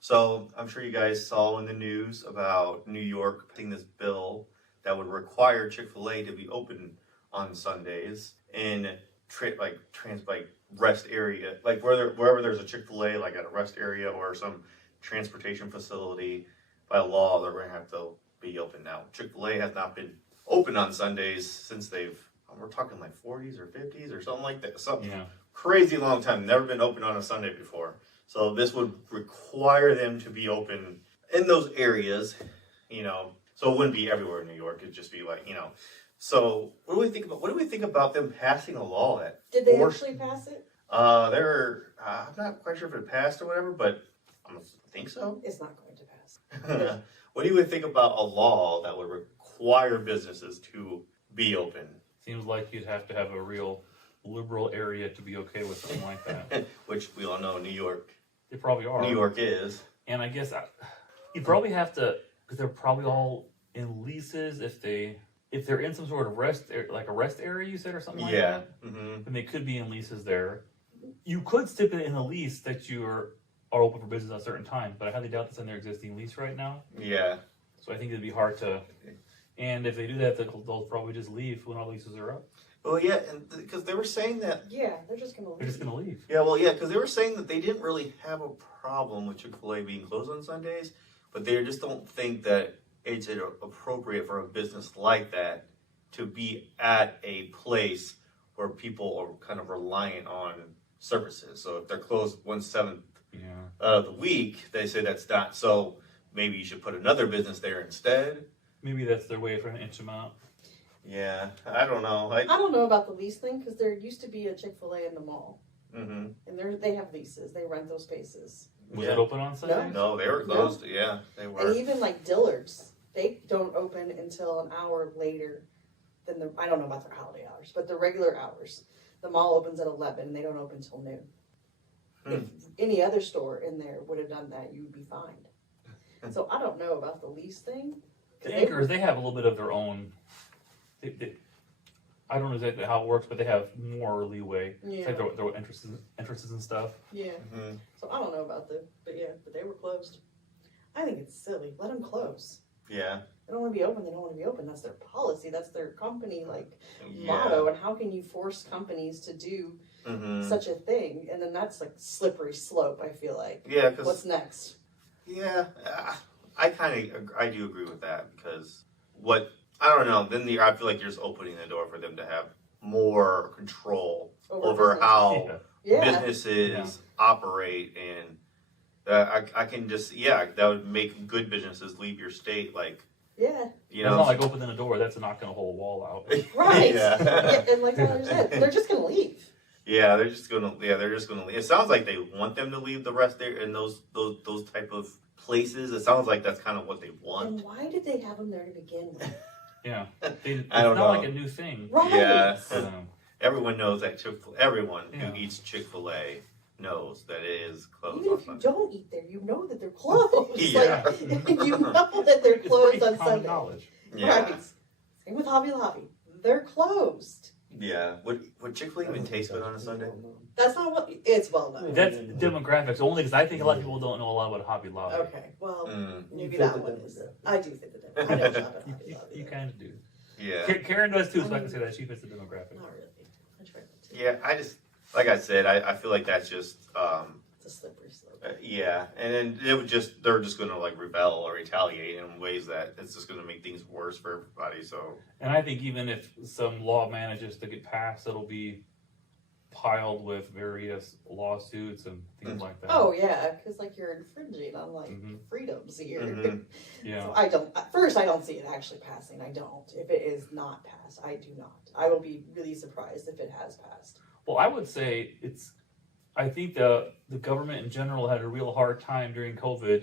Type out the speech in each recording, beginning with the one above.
So I'm sure you guys saw in the news about New York passing this bill that would require Chick-fil-A to be open on Sundays in rest area, like wherever there's a Chick-fil-A, like at a rest area or some transportation facility. By law, they're going to have to be open now. Chick-fil-A has not been open on Sundays since we're talking like 40s or 50s or something like that. Something crazy long time. Never been open on a Sunday before. So this would require them to be open in those areas, so it wouldn't be everywhere in New York. It'd just be like, So what do we think about? What do we think about them passing a law that? Did they actually pass it? I'm not quite sure if it passed or whatever, but I think so. It's not going to pass. What do you think about a law that would require businesses to be open? Seems like you'd have to have a real liberal area to be okay with something like that. Which we all know New York. They probably are. New York is. And I guess you probably have to, because they're probably all in leases. If they're in some sort of rest area, you said, or something like that. Yeah. Mm-hmm. Then they could be in leases there. You could stipulate in a lease that you are open for business at a certain time, but I highly doubt that's in their existing lease right now. Yeah. So I think it'd be hard to. And if they do that, they'll probably just leave when all leases are up. Well, yeah, and because they were saying that. Yeah, they're just going to leave. They're just going to leave. Yeah, well, yeah, because they were saying that they didn't really have a problem with Chick-fil-A being closed on Sundays, but they just don't think that it's appropriate for a business like that to be at a place where people are kind of reliant on services. So if they're closed 1/7 of the week, they say that's not. So maybe you should put another business there instead. Maybe that's their way for an inch them out. Yeah, I don't know. I don't know about the lease thing because there used to be a Chick-fil-A in the mall, Mm-hmm. and they have leases. They rent those spaces. Was it open on Sunday? No, they were closed. No. Yeah, they were. And even like Dillard's, they don't open until an hour later than I don't know about their holiday hours, but the regular hours. The mall opens at 11 and they don't open until noon. If any other store in there would have done that, you'd be fined. So I don't know about the lease thing. The Anchors, they have a little bit of their own. I don't know exactly how it works, but they have more leeway. Yeah. It's like their entrances and stuff. Yeah. Mm-hmm. So I don't know about but they were closed. I think it's silly. Let them close. Yeah. They don't want to be open. They don't want to be open. That's their policy. That's their company motto. And how can you force companies to do such a thing? And then that's like slippery slope. I feel like. Yeah. Cause, what's next? Yeah, I do agree with that because I don't know. Then I feel like you're just opening the door for them to have more control over how businesses operate, and I can just that would make good businesses leave your state. It's not like opening a door. That's not going to hold a wall out. Right. And like I said, they're just going to leave. Yeah, they're just gonna leave. It sounds like they want them to leave the rest there in those type of places. It sounds like that's kind of what they want. And why did they have them there to begin with? Yeah, it's I don't not know. like a new thing. Right. Yeah, everyone knows that everyone who eats Chick-fil-A knows that it is closed. Even if you don't eat there, you know that they're closed. Yeah. You know that they're closed on Sunday. Knowledge. Yeah. Right. Same with Hobby Lobby. They're closed. Yeah. Would Chick-fil-A even taste good on a Sunday? That's not what it's well known. That's demographics only because I think a lot of people don't know a lot about Hobby Lobby. Okay, well, maybe You that fit the one is. demographic. I do fit the demographic. I don't shop at Hobby Lobby. You kind of do. Yeah. Karen does too, so I can say that she fits the demographic. Not really. I try not to. Yeah. I just like I said, I feel like that's just It's a slippery slope. yeah, and then they're just gonna like rebel or retaliate in ways that it's just gonna make things worse for everybody. So. And I think even if some law manages to get passed, it'll be piled with various lawsuits and things like that. Oh yeah, because like you're infringing on freedoms here. Yeah. So at first I don't see it actually passing. I don't. If it is not passed, I do not. I will be really surprised if it has passed. Well, I would say I think the government in general had a real hard time during COVID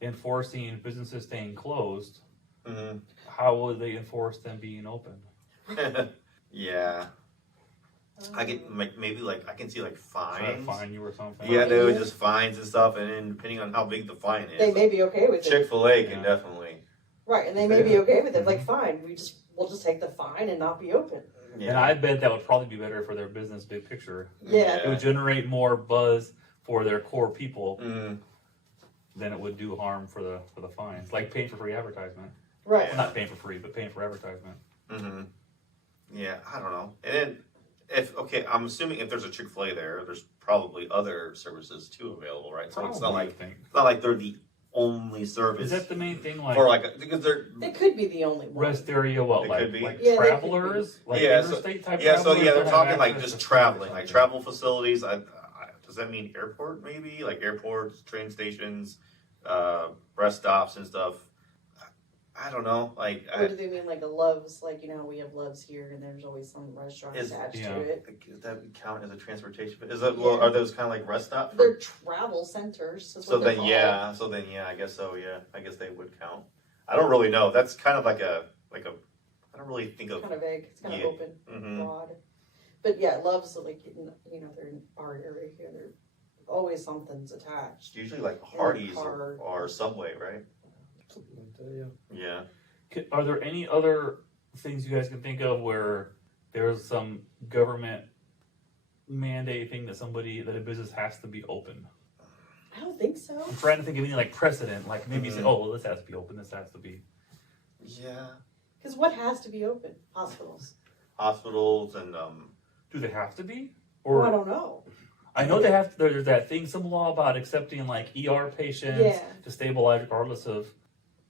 enforcing businesses staying closed. Mm-hmm. How would they enforce them being open? Yeah. I get maybe I can see fines. Try to fine you or something. Yeah, they would just fines and stuff, and then depending on how big the fine is, they may be okay with it. Chick-fil-A can definitely. Right, and they may be okay with it. Like, fine, we'll just take the fine and not be open. Yeah. And I bet that would probably be better for their business big picture. Yeah. It would generate more buzz for their core people. Mm-hmm. than it would do harm for the fines, like paying for free advertisement. Right. Well, not paying for free, but paying for advertisement. Mm-hmm. Yeah, I don't know. And then, I'm assuming if there's a Chick-fil-A there, there's probably other services too available, right? So it's not Probably, like I think. they're the only service. Is that the main thing? Like, or because they're It could be the only one. rest area, what, It like, could be. like Yeah, they could travelers, like Yeah, so- interstate type yeah, so travelers yeah, they're that have talking like access just to traveling, like something. travel facilities. Does that mean airport maybe? Like airports, train stations, rest stops and stuff. I don't know. Like, Or do they mean like a Love's, like, you know, we have Love's here and there's always some restaurant attached yeah. to it. does that count as a transportation? Is that Yeah. are those kind of like rest stops? They're travel centers. That's So what they're then, called. I guess so. Yeah, I guess they would count. I don't really know. That's kind of like a. I don't really think of. Kind of vague. It's kind of Yeah. open, Mhm. broad. But yeah, Love's like, you know, they're in our area here. They're always something's attached. It's usually like Hardee's car. or Subway, right? Something like that, yeah. Yeah. Are there any other things you guys can think of where there's some government mandate thing that a business has to be open? I don't think so. I'm trying to think of any like precedent, like maybe you say, Mhm. oh, well, this has to be open, this has to be. Yeah. Because what has to be open? Hospitals. Hospitals and Do they have to be? Well, I Or don't know. I know they have. There's that thing, some law about accepting like ER patients Yeah. to stabilize regardless of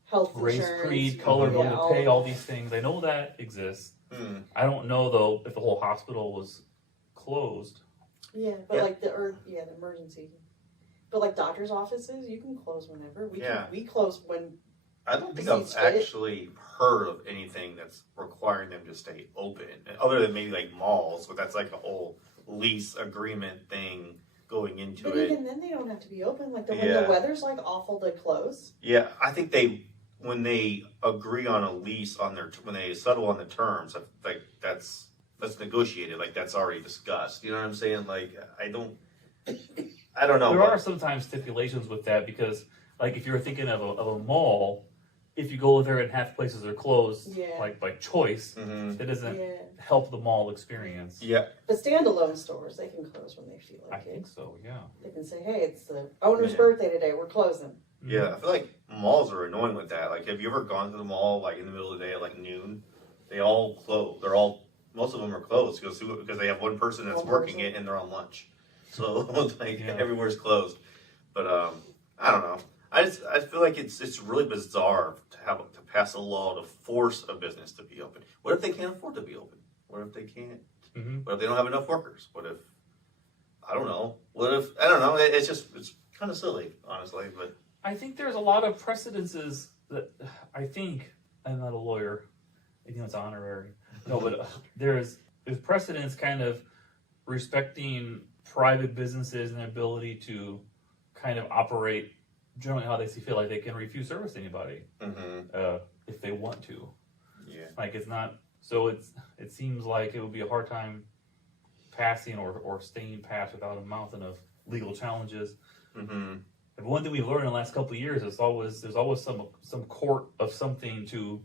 Health race, insurance. creed, color, yeah, willing to all pay, of all that. these things. I know that exists. hmm. I don't know though if the whole hospital was closed. Yeah, but Yeah. like the emergency. But like doctors' offices, you can close whenever. Yeah. We close when. I don't think Seems I've fit. actually heard of anything that's requiring them to stay open, other than maybe like malls, but that's like a whole lease agreement thing going into But it. even then, they don't have to be open. Like when Yeah. the weather's like awful to close. Yeah, I think when they agree on a lease when they settle on the terms, like that's negotiated, like that's already discussed. You know what I'm saying? Like I don't know. There but- are sometimes stipulations with that because, like, if you're thinking of a mall, if you go there and half places are closed, Yeah. like by choice, Mhm. that doesn't Yeah. help the mall experience. Yeah, But standalone stores, they can close when they feel I like think it. so. Yeah. They can say, "Hey, it's the owner's Yeah. birthday today. We're closing." yeah. I feel like malls are annoying with that. Like, have you ever gone to the mall like in the middle of the day at like noon? They all close. Most of them are closed because they have one person that's One working person. it and they're on lunch. So like Yeah. everywhere's closed. But I don't know. I feel like it's really bizarre to pass a law to force a business to be open. What if they can't afford to be open? What if they can't? Mhm. What if they don't have enough workers? What if I don't know? What if I don't know? It's kind of silly, honestly. But I think there's a lot of precedences that I think I'm not a lawyer, even though it's honorary. No, but there's precedents kind of respecting private businesses and their ability to kind of operate generally how they feel like they can refuse service to anybody if they want to. yeah, Like it's not so it seems like it would be a hard time passing or staying passed without a mountain of legal challenges. mm-hmm. And one thing we've learned in the last couple of years is there's always some court of something to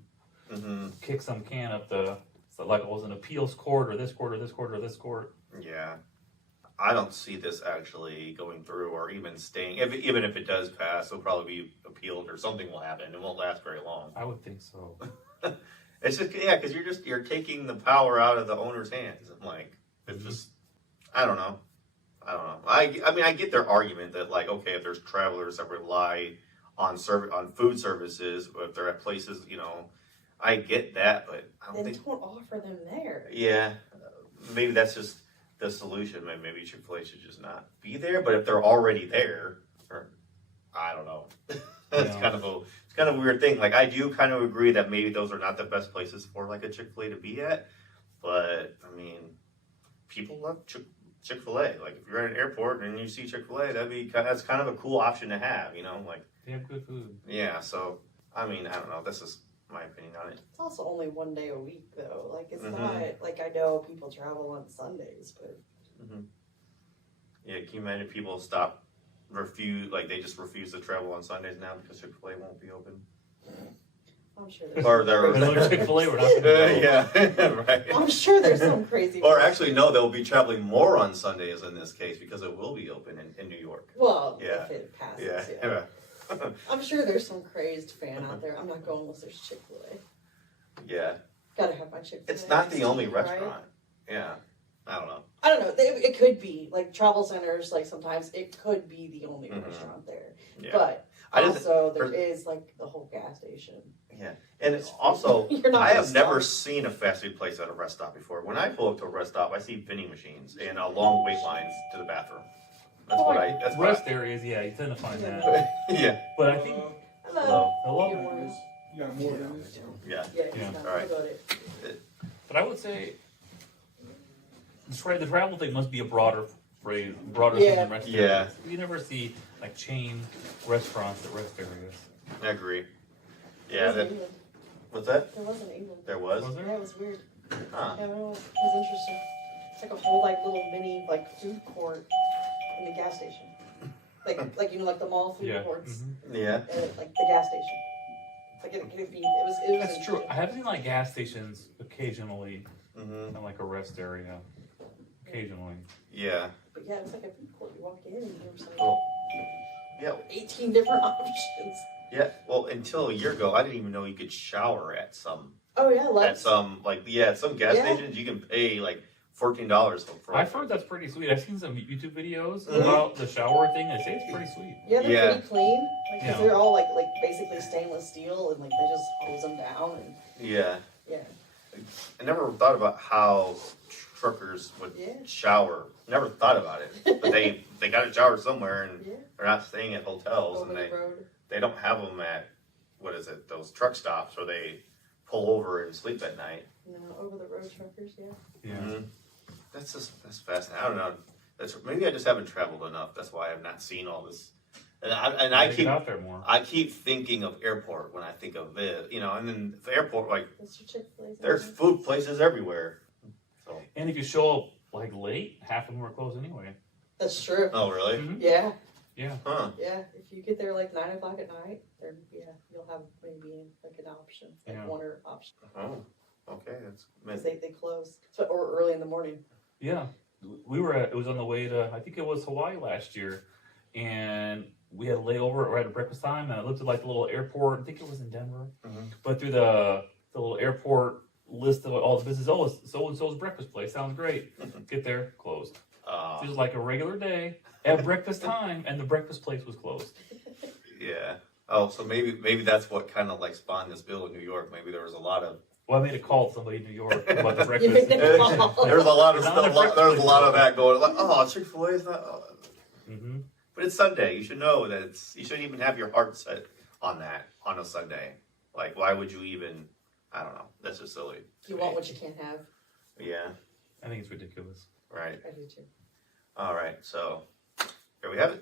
Mm-hmm. kick some can up so like it was an appeals court or this court or this court or this court. Yeah. I don't see this actually going through or even staying. Even if it does pass, it'll probably be appealed or something will happen. It won't last very long. I would think so. It's just because you're taking the power out of the owner's hands. I'm like, it's just I don't know. I mean I get their argument that like okay if there's travelers that rely on food services if they're at places I get that but I don't Then think don't offer them there. yeah maybe that's just the solution. Maybe Chick-fil-A should just not be there. But if they're already there, or I don't know. It's Yeah. it's kind of a weird thing. Like I do kind of agree that maybe those are not the best places for like a Chick-fil-A to be at. But I mean, people love Chick-fil-A. Like if you're at an airport and you see Chick-fil-A, that's kind of a cool option to have. Like They have good food. yeah. So I mean, I don't know. That's just my opinion on it. It's also only one day a week, though. Like it's Mhm. not like I know people travel on Sundays, but Yeah, can you imagine people they just refuse to travel on Sundays now because Chick-fil-A won't be open? I'm sure there's Or they're Another Chick-fil-A, we're not gonna go. yeah, right. I'm sure there's some crazy. Or actually, no, they'll be traveling more on Sundays in this case because it will be open in New York. well, Yeah. if it passes, Yeah, yeah. I'm sure there's some crazed fan out there. I'm not going unless there's Chick-fil-A. Yeah, Gotta have my Chick-fil-A. it's not the only right? restaurant. Yeah, I don't know. I don't know. It could be like travel centers. Like sometimes it could be the only Mhm. restaurant there, Yeah, but I just also there is like the whole gas station. yeah, and also You're not I gonna have never stop. seen a fast food place at a rest stop before. When I pull up to a rest stop, I see vending machines and long wait lines to the bathroom. That's what I. That's what Rest areas, yeah, you tend to find that. I. Yeah, But I think Hello. hello. Good morning. You got more than this? yeah. Yeah. Yeah. He's not. All right. I got it. But I would say the travel thing must be a broader phrase, broader thing Yeah. than rest Yeah. areas. You never see like chain restaurants at rest areas. I agree. There Yeah, was that, in England. what's that? There was in England. There was? Was there? Yeah, it was weird. Huh. Yeah, no, it was interesting. It's like a whole like little mini like food court in the gas station. Like you know like the mall food Yeah. courts, Mhm. Yeah. like the gas station. Like it could be. It was. That's true. I have seen like gas stations occasionally Mm-hmm. in like a rest area. Occasionally. Yeah. But yeah, it was like a food court. You walked in and there was like Oh. Yeah. 18 different options. Yeah. Well, until a year ago, I didn't even know you could shower at some Oh yeah, at like some at some gas Yeah. stations you can pay like $14 for. I've heard that's pretty sweet. I've seen some YouTube videos Mhm. about the shower thing. They say it's pretty sweet. yeah, they're Yeah. pretty clean. Like 'cause Yeah. they're all like basically stainless steel and like they just hose them down and Yeah. yeah. I never thought about how truckers would Yeah. shower. Never thought about it. But they got to shower somewhere, and Yeah. they're not staying at hotels, Over and the road. they don't have them at what is it? Those truck stops where they pull over and sleep at night. No, over the road truckers. Yeah. Yeah. Mhm. That's fascinating. I don't know. Maybe I just haven't traveled enough. That's why I've not seen all this. And I Gotta keep get out there more. I keep thinking of airport when I think of it. And then the airport, like That's your Chick-fil-A. there's food places everywhere. So And if you show up like late, half of them are closed anyway. That's true. oh really? Mhm. Yeah. Yeah. Huh? Yeah. If you get there like 9 o'clock at night, then you'll have maybe like an option, like Yeah. one or option Oh, okay. That's because they close or early in the morning. Yeah. It was on the way to, I think it was Hawaii last year. And we had a layover right at breakfast time. And I looked at like the little airport. I think it was in Denver. Mhm. But through the little airport list of all the business, oh, so and so's breakfast place. Sounds great. Get there, closed. It was like a regular day at breakfast time, and the breakfast place was closed. yeah. Oh, so maybe that's what kind of like spawned this bill in New York. Maybe there was a lot of Well, I made a call to somebody in New York about the You breakfast. made a there's call. a lot of Not a stuff. There's a lot of breakfast. that going. Like, oh, Chick-fil-A is not. Oh. Mm-hmm. But it's Sunday. You should know that you shouldn't even have your heart set on that on a Sunday. Like, why would you even? I don't know. That's just silly. You want what you can't have. Yeah. I think it's ridiculous. Right. I do too. All right. So here we have it.